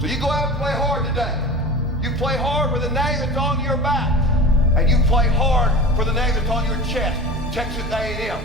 So you go out and play hard today. You play hard for the name that's on your back. And you play hard for the name that's on your chest, Texas A&M.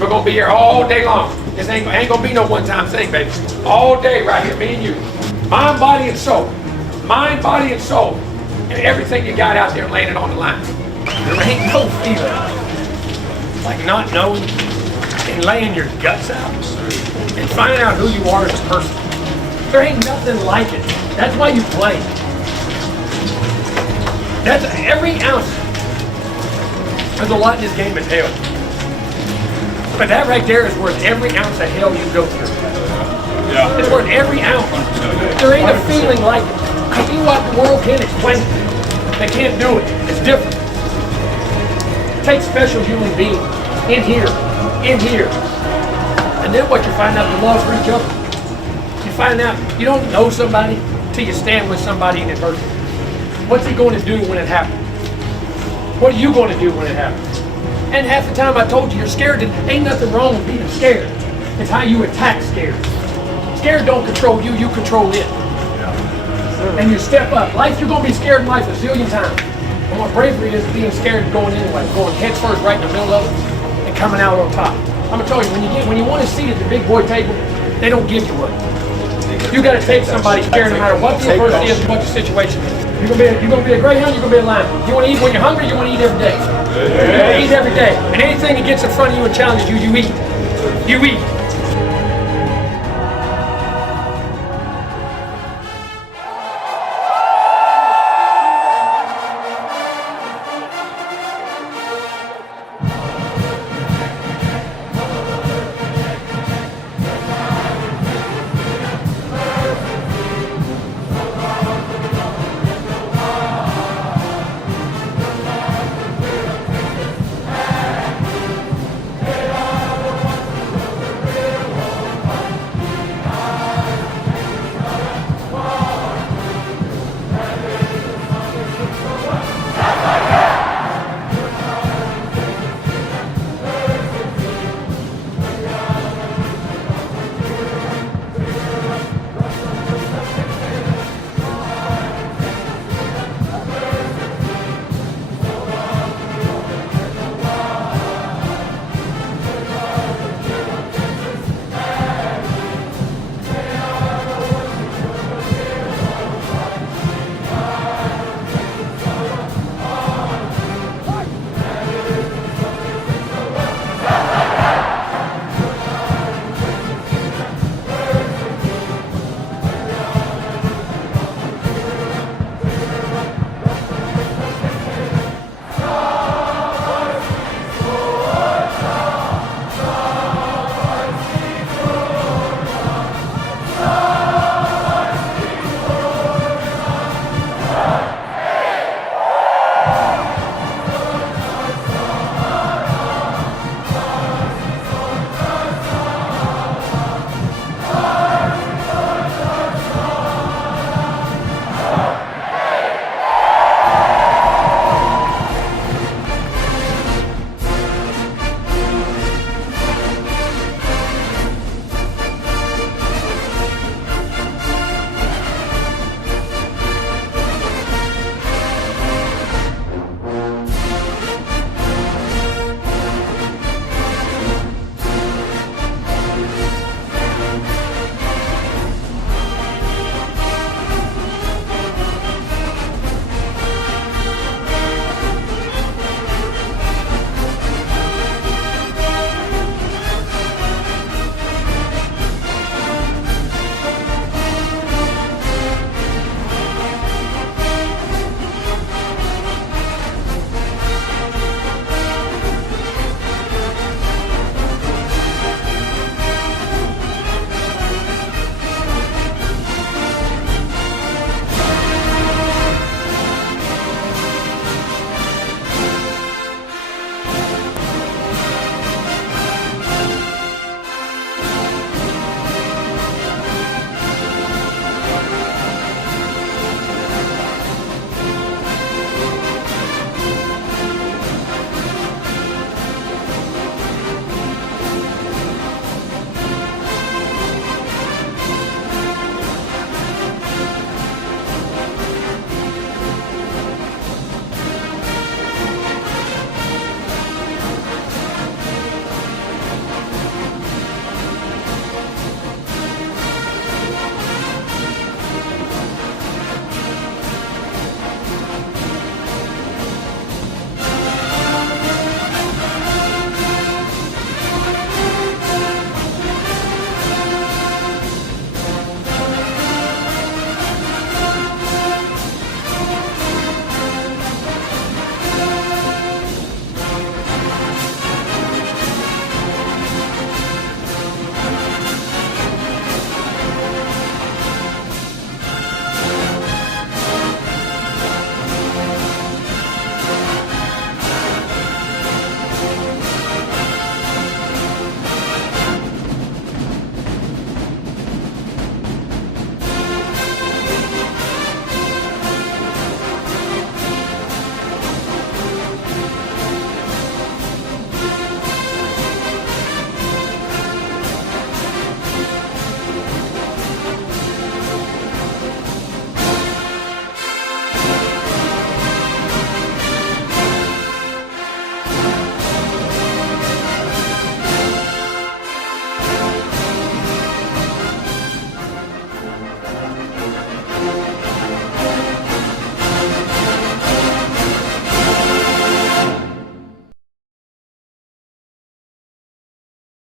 We're gonna be here all day long. This ain't gonna be no one-time thing, baby. All day right here, me and you. Mind, body, and soul. Mind, body, and soul. And everything you got out there laying it on the line. There ain't no feeling like not knowing and laying your guts out and finding out who you are as a person. There ain't nothing like it. That's why you play. That's every ounce. There's a lot in this game of hell. But that right there is worth every ounce of hell you go through. Yeah. It's worth every ounce. There ain't a feeling like it. I mean, what the world can't explain it. They can't do it. It's different. It takes special human beings in here, and then what you find out, the laws for each other. You find out you don't know somebody till you stand with somebody in adversity. What's he going to do when it happens? What are you going to do when it happens? And half the time I told you you're scared, and ain't nothing wrong with being scared. It's how you attack scared. Scared don't control you, you control it. And you step up. Life, you're going to be scared in life a zillion times. And what bravery is being scared and going anyway, going head first right in the middle of it and coming out on top. I'm going to tell you, when you want a seat at the big boy table, they don't give you one. You got to take somebody scared no matter what the adversity is and what the situation is. You're gonna be a greyhound, you're gonna be a lion. You want to eat when you're hungry, you want to eat every day. You want to eat every day. And anything that gets in front of you and challenges you, you eat. You eat.